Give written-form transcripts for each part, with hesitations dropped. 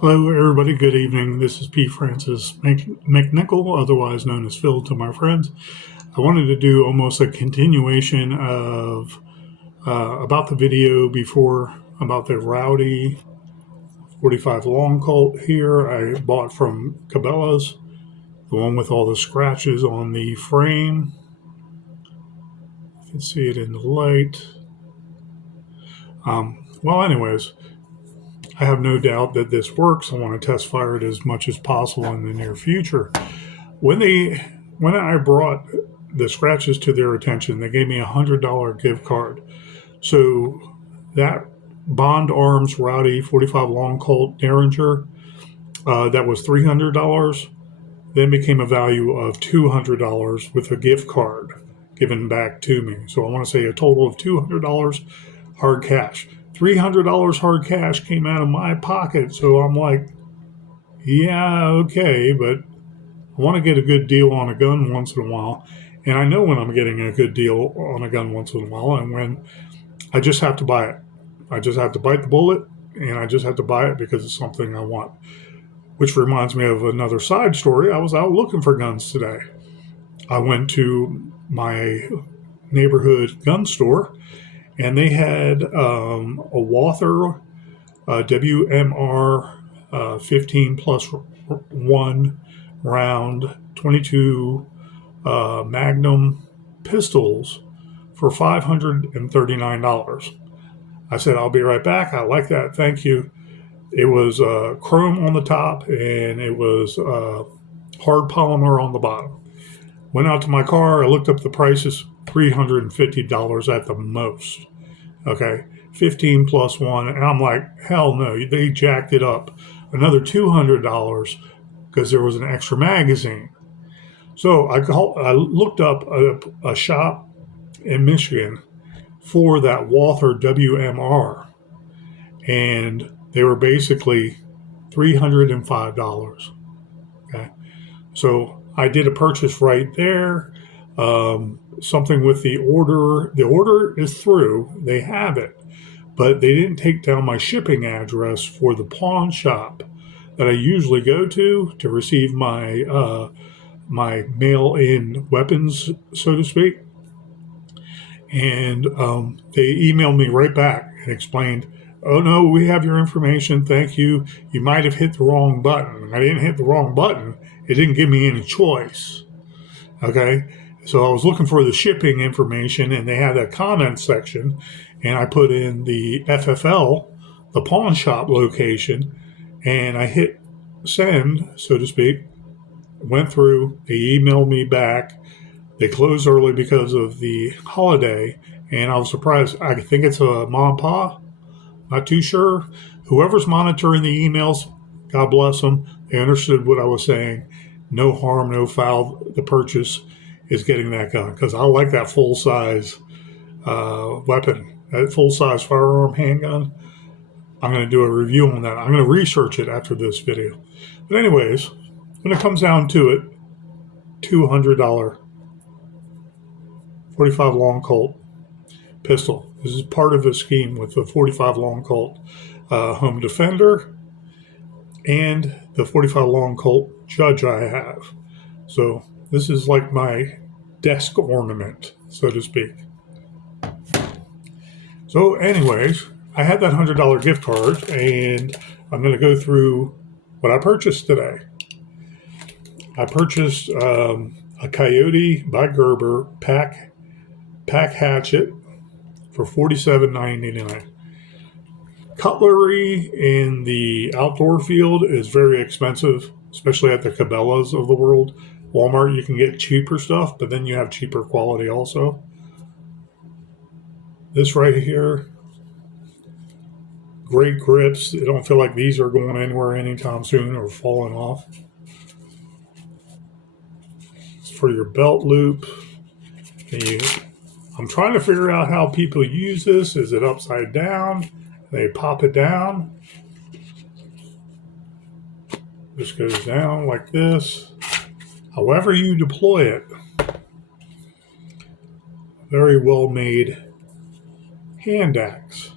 Hello, everybody. Good evening. This is P. Francis McNichol, otherwise known as Phil to my friends. I wanted to do almost a continuation of about the video before about the Rowdy 45 Long Colt here. I bought from Cabela's, the one with all the scratches on the frame. You can see it in the light. Anyways, I have no doubt that this works. I want to test fire it as much as possible in the near future. When I brought the scratches to their attention, they gave me $100 gift card. So that Bond Arms Rowdy 45 Long Colt Derringer, that was $300, then became a value of $200 with a gift card given back to me. So I want to say a total of $200 hard cash. $300 hard cash came out of my pocket. So I'm like, yeah, okay, but I want to get a good deal on a gun once in a while. And I know when I'm getting a good deal on a gun once in a while, and when I just have to buy it. I just have to bite the bullet, and I just have to buy it because it's something I want. Which reminds me of another side story. I was out looking for guns today. I went to my neighborhood gun store, and they had a Walther WMR 15 plus 1 round 22 Magnum pistols for $539. I said, I'll be right back. I like that. Thank you. It was chrome on the top and it was hard polymer on the bottom. Went out to my car. I looked up the prices, $350 at the most. Okay. 15 plus 1. And I'm like, hell no. They jacked it up another $200 because there was an extra magazine. So I looked up a shop in Michigan for that Walther WMR, and they were basically $305. Okay, so I did a purchase right there. Something with the order. The order is through. They have it, but they didn't take down my shipping address for the pawn shop that I usually go to receive my mail-in weapons, so to speak. And they emailed me right back and explained, oh no, we have your information. Thank you. You might have hit the wrong button. I didn't hit the wrong button. It didn't give me any choice. Okay. So I was looking for the shipping information and they had a comment section and I put in the FFL, the pawn shop location, and I hit send, so to speak. Went through, they emailed me back. They closed early because of the holiday, and I was surprised. I think it's a mom and pa. Not too sure. Whoever's monitoring the emails, God bless them. They understood what I was saying. No harm, no foul. The purchase is getting that gun because I like that full size weapon, that full size firearm handgun. I'm going to do a review on that. I'm going to research it after this video. But anyways, when it comes down to it, $200 45 Long Colt pistol. This is part of a scheme with the 45 Long Colt home defender and the 45 Long Colt Judge I have. So this is like my desk ornament, so to speak. So anyways, I had that $100 gift card and I'm going to go through what I purchased today. I purchased a Coyote by Gerber pack hatchet for $47.99. Cutlery in the outdoor field is very expensive, especially at the Cabelas of the world. Walmart, you can get cheaper stuff, but then you have cheaper quality also. This right here, great grips. I don't feel like these are going anywhere anytime soon or falling off. It's for your belt loop. I'm trying to figure out how people use this. Is it upside down? They pop it down. This goes down like this. However you deploy it. Very well made hand axe.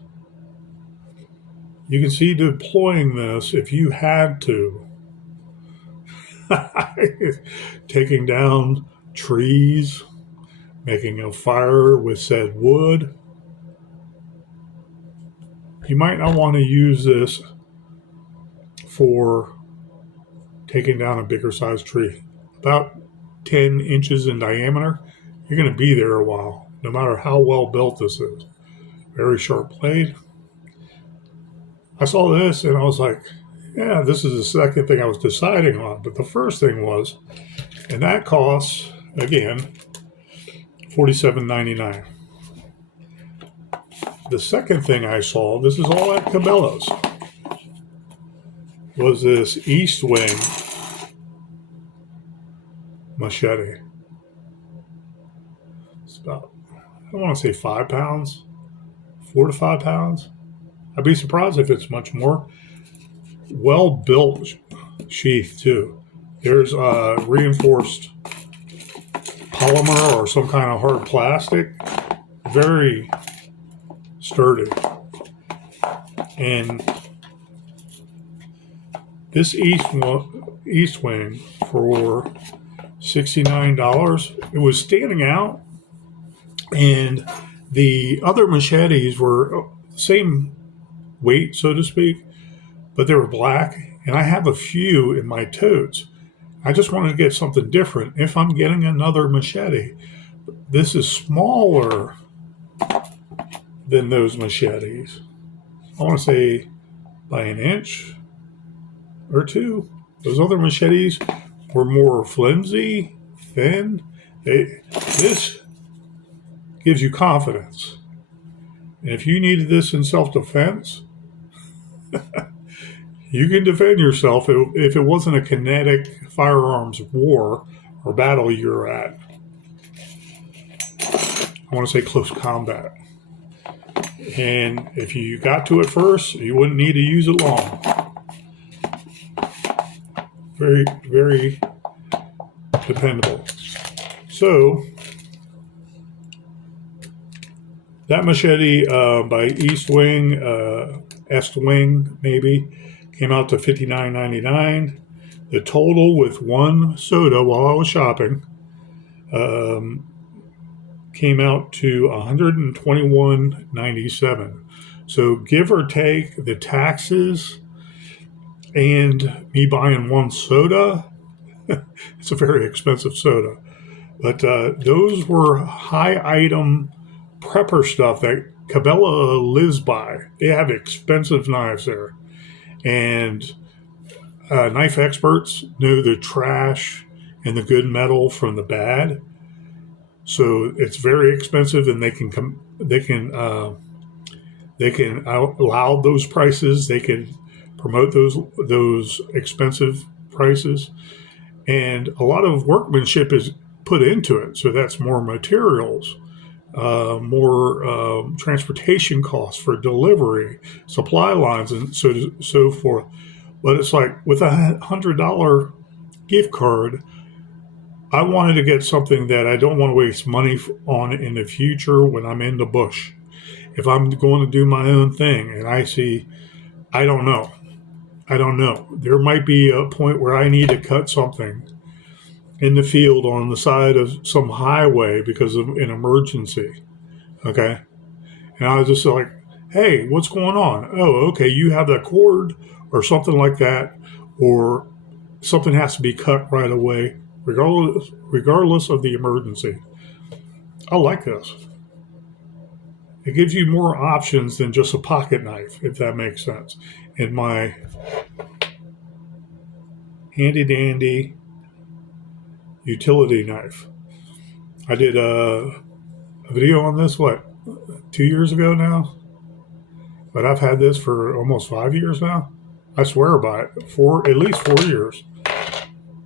You can see deploying this if you had to, taking down trees, making a fire with said wood. You might not want to use this for taking down a bigger sized tree. About 10 inches in diameter, you're going to be there a while, no matter how well built this is. Very sharp blade. I saw this and I was like, yeah, this is the second thing I was deciding on. But the first thing was, and that costs, again, $47.99. The second thing I saw, this is all at Cabela's, was this East Wing machete. It's about, I don't want to say 5 pounds, 4 to 5 pounds. I'd be surprised if it's much more. Well built sheath, too. There's a reinforced polymer or some kind of hard plastic. Very sturdy. And this East Wing for $69, it was standing out. And the other machetes were the same weight, so to speak, but they were black. And I have a few in my totes. I just wanted to get something different. If I'm getting another machete, this is smaller than those machetes. I want to say by an inch or two. Those other machetes were more flimsy, thin. This gives you confidence. And if you needed this in self-defense, you can defend yourself if it wasn't a kinetic firearms war or battle you're at. I want to say close combat. And if you got to it first, you wouldn't need to use it long. Very, very dependable. So, that machete by East Wing, Est Wing maybe, came out to $59.99. The total with one soda while I was shopping came out to $121.97. So give or take the taxes and me buying one soda, it's a very expensive soda. But those were high item prepper stuff that Cabela lives by. They have expensive knives there. And knife experts know the trash and the good metal from the bad. So it's very expensive, and they can allow those prices. They can promote those expensive prices, and a lot of workmanship is put into it. So that's more materials, more transportation costs for delivery, supply lines, and so forth. But it's like with $100 gift card, I wanted to get something that I don't want to waste money on in the future when I'm in the bush. If I'm going to do my own thing and I see, I don't know. There might be a point where I need to cut something in the field on the side of some highway because of an emergency. Okay. And I was just like, hey, what's going on? Oh, okay. You have that cord or something like that, or something has to be cut right away, regardless of the emergency. I like this. It gives you more options than just a pocket knife, if that makes sense. In my handy dandy utility knife. I did a video on this, 2 years ago now? But I've had this for almost 5 years now. I swear by it, at least 4 years.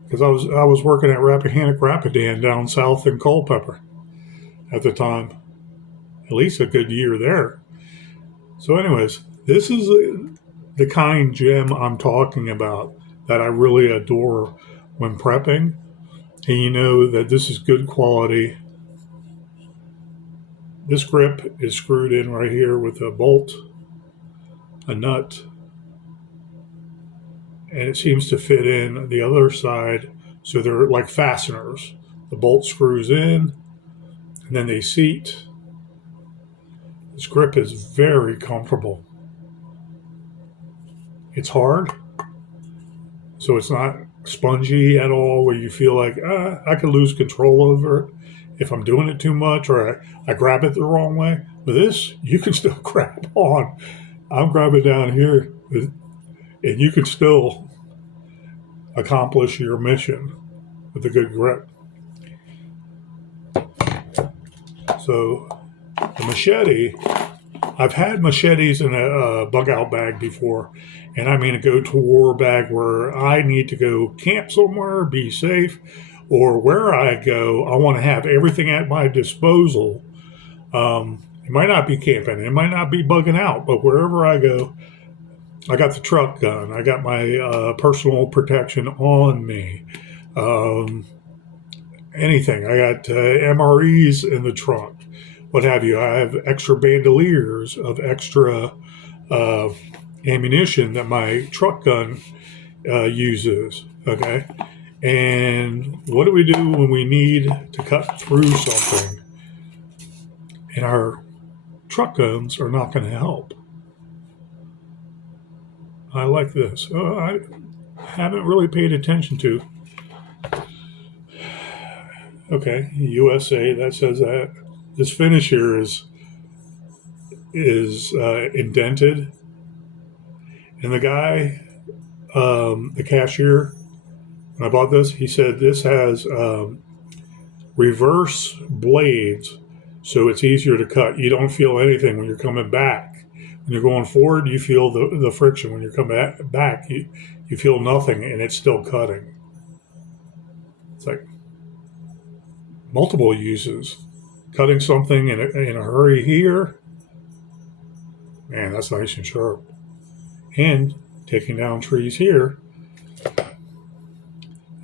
Because I was working at Rappahannock Rapidan down south in Culpeper at the time. At least a good year there. So anyways, this is the kind gem I'm talking about that I really adore when prepping. And you know that this is good quality. This grip is screwed in right here with a bolt, a nut, and it seems to fit in the other side. So they're like fasteners. The bolt screws in, and then they seat. This grip is very comfortable. It's hard, so it's not spongy at all where you feel like I could lose control over it if I'm doing it too much or I grab it the wrong way. With this, you can still grab on. I'm grabbing down here, and you can still accomplish your mission with a good grip. So the machete, I've had machetes in a bug out bag before, and I mean a go to war bag where I need to go camp somewhere, be safe, or where I go, I want to have everything at my disposal. It might not be camping, it might not be bugging out, but wherever I go, I got the truck gun, I got my personal protection on me. Um, Anything. I got MREs in the trunk, what have you. I have extra bandoliers of extra uh, ammunition that my truck gun uses. Okay. And what do we do when we need to cut through something and our truck guns are not going to help? I like this. I haven't really paid attention to. Okay, USA, that says that. This finish here is indented. And the guy, the cashier, when I bought this, he said this has reverse blades, so it's easier to cut. You don't feel anything when you're coming back. When you're going forward, you feel the friction. When you're coming back, you feel nothing, and it's still cutting. It's like multiple uses. Cutting something in a hurry here, man, that's nice and sharp. And taking down trees here,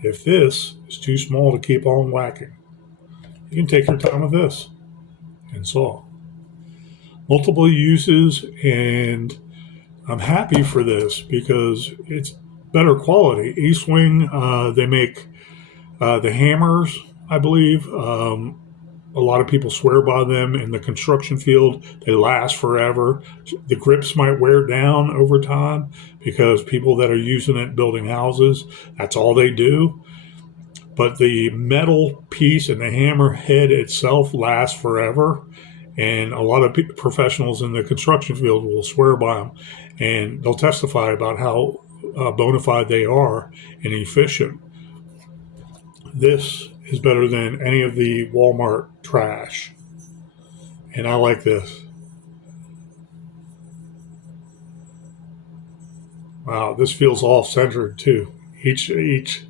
if this is too small to keep on whacking, you can take your time with this and saw. Multiple uses, and I'm happy for this because it's better quality. East Wing, they make the hammers, I believe. A lot of people swear by them in the construction field. They last forever. The grips might wear down over time because people that are using it building houses, that's all they do. But the metal piece and the hammer head itself lasts forever. And a lot of professionals in the construction field will swear by them. And they'll testify about how bona fide they are and efficient. This is better than any of the Walmart trash. And I like this. Wow, this feels off-centered too. Each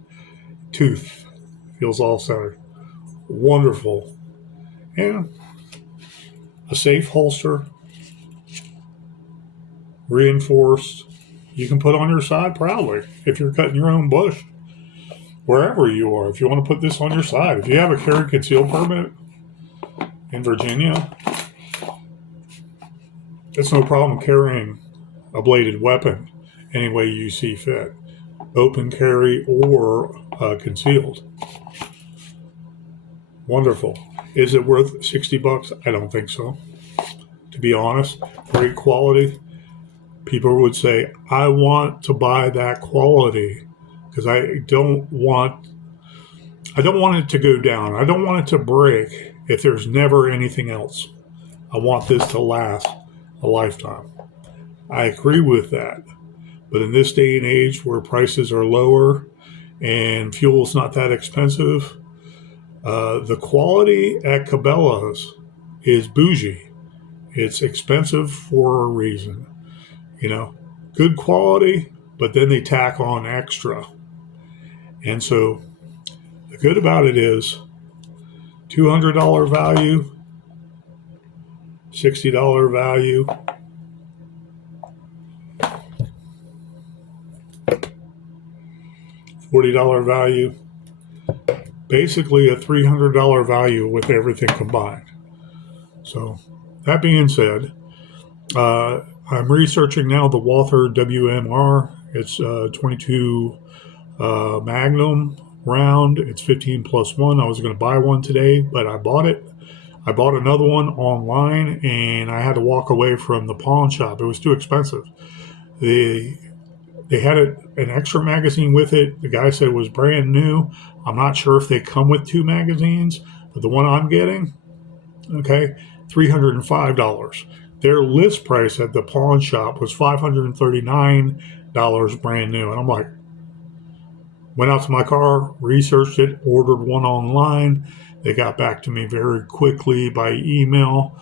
tooth feels off-centered. Wonderful. And a safe holster, reinforced. You can put on your side proudly if you're cutting your own bush. Wherever you are, if you want to put this on your side. If you have a carry conceal permit in Virginia, it's no problem carrying a bladed weapon any way you see fit, open carry or concealed. Wonderful. Is it worth $60? I don't think so. To be honest, great quality. People would say, I want to buy that quality because I don't want it to go down. I don't want it to break if there's never anything else. I want this to last a lifetime. I agree with that. But in this day and age where prices are lower and fuel's not that expensive, the quality at Cabela's is bougie. It's expensive for a reason. Good quality, but then they tack on extra. And so the good about it is $200 value, $60 value, $40 value, basically a $300 value with everything combined. So that being said, I'm researching now the Walther WMR, It's 22 Magnum round. It's 15+1. I was going to buy one today, but I bought it. I bought another one online, and I had to walk away from the pawn shop. It was too expensive. They had an extra magazine with it. The guy said it was brand new. I'm not sure if they come with 2 magazines, but the one I'm getting, okay, $305. Their list price at the pawn shop was $539 brand new. And I'm like, went out to my car, researched it, ordered one online. They got back to me very quickly by email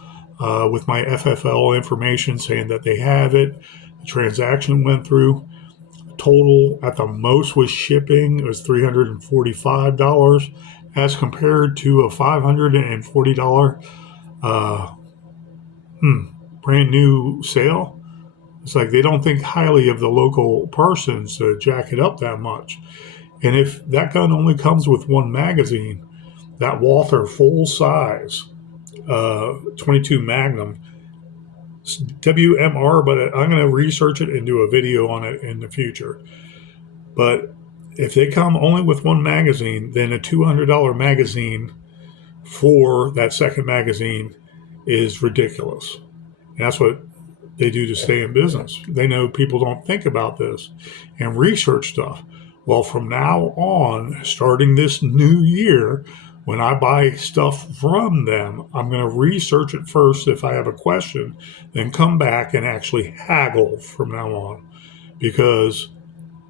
with my FFL information saying that they have it. The transaction went through. Total at the most with shipping, it was $345 as compared to a $540 brand new sale. It's like they don't think highly of the local persons to jack it up that much. And if that gun only comes with 1 magazine, that Walther full size 22 Magnum WMR, but I'm going to research it and do a video on it in the future. But if they come only with 1 magazine, then a $200 magazine for that second magazine is ridiculous. And that's what they do to stay in business. They know people don't think about this and research stuff. Well, from now on, starting this new year, when I buy stuff from them, I'm going to research it first if I have a question, then come back and actually haggle from now on, because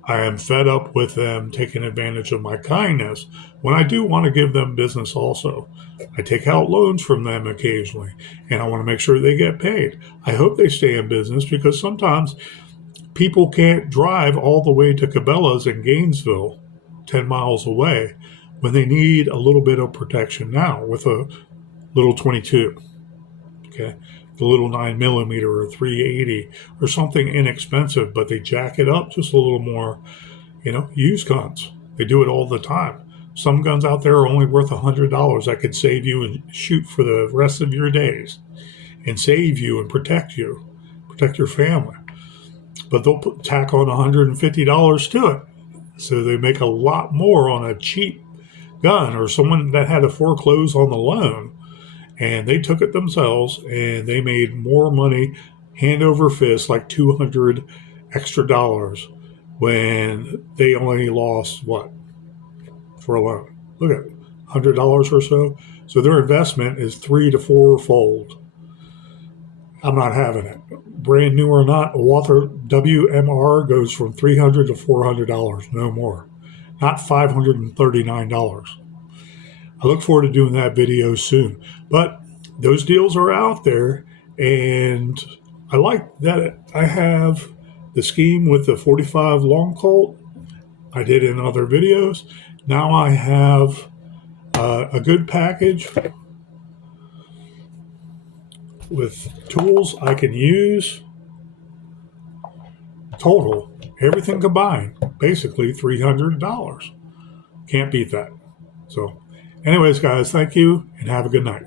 I am fed up with them taking advantage of my kindness when I do want to give them business also. I take out loans from them occasionally, and I want to make sure they get paid. I hope they stay in business, because sometimes people can't drive all the way to Cabela's in Gainesville, 10 miles away, when they need a little bit of protection now with a little 22, okay, the little 9mm or 380 or something inexpensive, but they jack it up just a little more. Used guns, they do it all the time. Some guns out there are only worth $100 that could save you and shoot for the rest of your days and save you and protect your family. But they'll tack on $150 to it. So they make a lot more on a cheap gun, or someone that had to foreclose on the loan and they took it themselves and they made more money hand over fist, like $200 extra when they only lost what for a loan? Look at it, $100 or so. So their investment is 3 to 4 fold. I'm not having it. Brand new or not, a Walther WMR goes from $300 to $400, no more. Not $539. I look forward to doing that video soon. But those deals are out there, and I like that I have the scheme with the 45 Long Colt. I did in other videos. Now I have a good package with tools I can use. Total, everything combined, basically $300. Can't beat that. So anyways, guys, thank you and have a good night.